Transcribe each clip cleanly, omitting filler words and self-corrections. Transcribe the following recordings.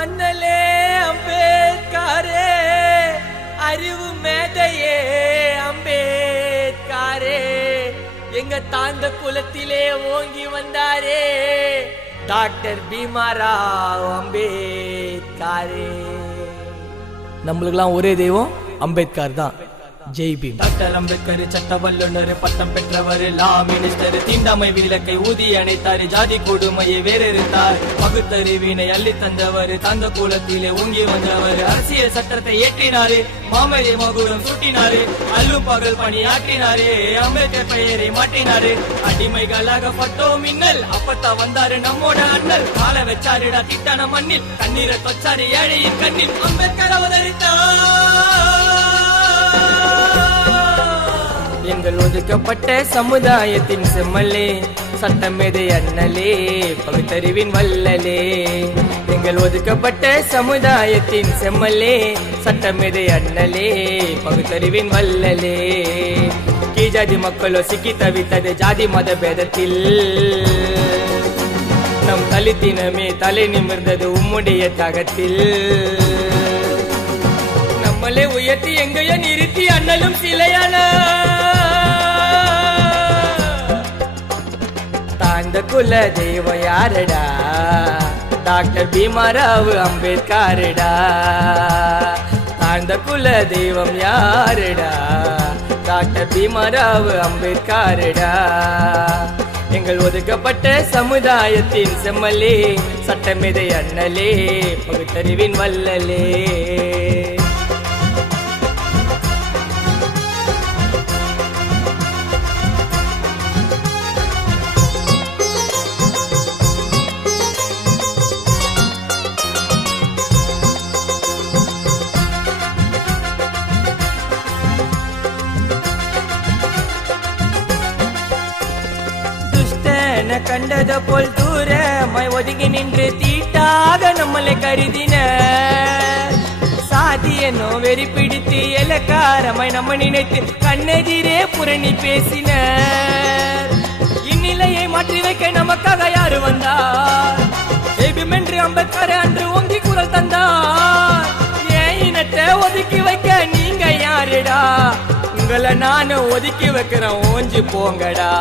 அண்ணலே அம்பேத்கரே, அறிவு மேதையே அம்பேத்கரே, எங்க தாந்த குலத்திலே ஓங்கி வந்தாரே டாக்டர் பீமாராவ் அம்பேத்கரே. நம்மளுக்கெல்லாம் ஒரே தெய்வம் அம்பேத்கர் தான். ஜெய் பீம். டாக்டர் அம்பேத்கர் சட்ட வல்லுநர், பட்டம் பெற்றவர், லா மினிஸ்டர், தீண்டாமை விலக்கை ஊதி அணைத்தார், ஜாதி கொடுமையை வேறெடுத்தார், பகுத்தறிவினை அள்ளி தந்தவர், தாந்த கூலத்திலே ஓங்கி வந்தவர், அரசியல் சட்டத்தை ஏற்றினாரு, மாமலை மகுடம் சூட்டினாரு, அல்லும் பகல் பணி ஆற்றினாரு, அம்பேத்கர் பெயரை மாற்றினாரு, அடிமைகளாக பட்டோம் மின்னல், அப்பத்தா வந்தாரு நம்மோட அண்ணல், கால வச்சாருடா திட்டான மண்ணில், கண்ணீரை தொச்சாரு ஏழையின் கண்ணில், அம்பேத்கர் அவதரித்தார். எங்கள் ஒதுக்கப்பட்ட சமுதாயத்தின் செம்மலே, சட்டமேதை அண்ணலே, பகுத்தறிவின் வல்லலே. எங்கள் ஒதுக்கப்பட்ட சமுதாயத்தின் செம்மலே, சட்டமேதை அண்ணலே, பகுத்தறிவின் வல்லலே. கீழாதி மக்களோ சிக்கி தவித்தது ஜாதி மத பேதத்தில், நம் தலித்தினமே தலை நிமிர்ந்தது உம்முடைய தகத்தில். நம்மளே உயர்த்தி எங்கேயோ நிறுத்தி அண்ணலும் சிலையான தாழ்ந்த குல தெய்வம் யாரடா டாக்டர் பீமாராவ் அம்பேத்கரடா. தாழ்ந்த குல தெய்வம் யாரடா டாக்டர் பீமாராவ் அம்பேத்கரடா. எங்கள் ஒதுக்கப்பட்ட சமுதாயத்தின் செம்மலே, சட்டமேதை அண்ணலே, பகுத்தறிவின் வல்லலே. கண்டத போல் தூரமாய் ஒதுங்கி நின்று தீட்டாக நம்மளை கருதின, சாதியனோ வெறி பிடித்து இலக்காரமாய் நம்ம நினைத்து கண்ணெதிரே புரணி பேசின. இந்நிலையை மாற்றி வைக்க நமக்காக யாரு வந்தார்? என்று அம்பேத்கர் அன்று ஓங்கி குரல் தந்தார். ஏன் இனத்தை ஒதுக்கி வைக்க நீங்க யாருடா? உங்களை நானும் ஒதுக்கி வைக்கிறேன், ஓஞ்சி போங்கடா.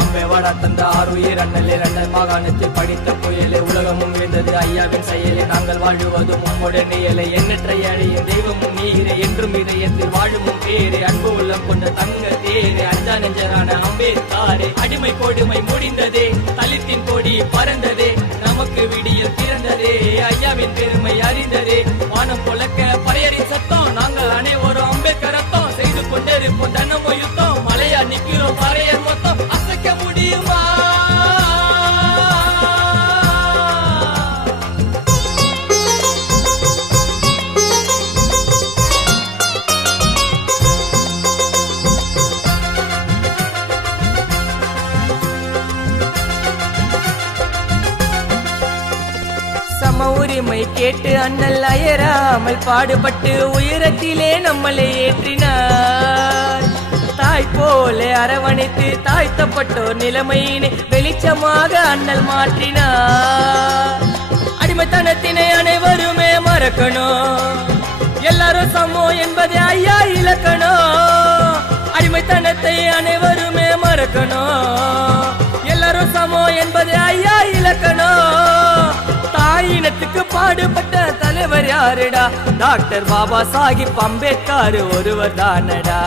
அம்பேவாடா தந்த ஆறுயிர் அண்ணலே, அண்ணல் மாகாணத்தில் படித்த புயலே, உலகமும் இருந்தது ஐயாவின் செயலே, நாங்கள் வாழ்வதும் உம்முடைய நியலை, எண்ணற்ற ஏழையின் தெய்வமும் நீரே, என்றும் இதயத்தில் வாழும் பேரே, அன்பு உள்ளம் கொண்ட தங்க தேரே, அஞ்சா நெஞ்சரான அம்பேத்கரே. அடிமை கொடுமை முடிந்ததே, தலித்தின் கொடி பறந்ததே, நமக்கு விடியல் பிறந்ததே, ஐயாவின் பெருமை அறிந்ததே, வானம் பொழக்க பறையறின் சத்தம், நாங்கள் அனைவரும் அம்பேத்கர் ரத்தம், செய்து கொண்டிருப்போம் தன்னமோ யுத்தம், மலையா நிக்கிறோம் பறையர் மொத்தம், அசைக்க முடியுமா? சம உரிமை கேட்டு அண்ணல் அயராமல் பாடுபட்டு உயரத்திலே நம்மளை ஏற்றினார். தாய் போல அரவணைத்து தாழ்த்தப்பட்டோர் நிலைமையினை வெளிச்சமாக அண்ணல் மாற்றினார். அடிமைத்தனத்தினை அனைவருமே மறக்கணும், எல்லாரும் சமம் என்பதை ஐயா இலக்கணும். அடிமைத்தனத்தை அனைவருமே மறக்கணும், எல்லாரும் சமம் என்பதை ஐயா இலக்கணும். தாயினத்துக்கு பாடுபட்ட தலைவர் யாருடா? டாக்டர் பாபா சாஹிப் அம்பேத்கர் ஒருவர் தானடா.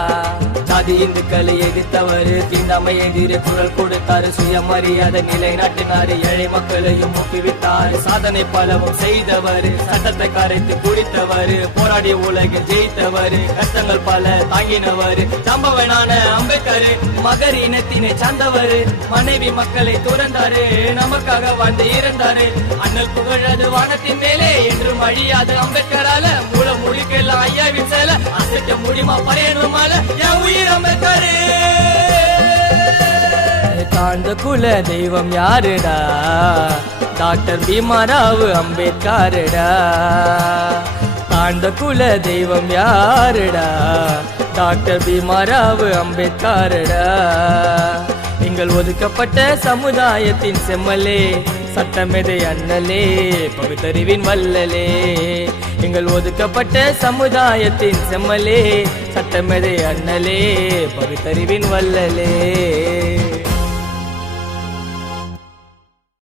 ஜாதி இந்துக்களை எதிர்த்தவர், தீண்டாமை எதிரே குரல் கொடுத்தாரு, சுயமரியாதை நிலைநாட்டினாரு, ஏழை மக்களையும் ஊக்குவித்தார், சாதனை பலவும் செய்தவர், சட்டத்தை கரைத்து குடித்தவர், போராடிய உலகில் ஜெயித்தவர், கஷ்டங்கள் பல தாங்கினவர், சம்பவனான அம்பேத்கர் மகர் இனத்தினை சார்ந்தவர், மனைவி மக்களை துறந்தாரு, நமக்காக வாழ்ந்து இறந்தாரு. அண்ணல் புகழது வானத்தின் மேலே என்றும் அழியாது அம்பேத்கரால, மூல மொழிக்கெல்லாம் ஐயாவின் சேல, அசைக்க முடியுமா பறையணுமால என் உயிர் அம்பேத்கர். தாழ்ந்த குல தெய்வம் யாருடா? டாக்டர் பீமாராவ் அம்பேத்கரடா. தாழ்ந்த குல தெய்வம் யாருடா? டாக்டர் பீமாராவ் அம்பேத்கரடா. எங்கள் ஒதுக்கப்பட்ட சமுதாயத்தின் செம்மலே, சட்டமெதை அண்ணலே, பகுத்தறிவின் வல்லலே. எங்கள் ஒதுக்கப்பட்ட சமுதாயத்தின் செம்மலே, சட்டமெதை அண்ணலே, பகுத்தறிவின் வல்லலே.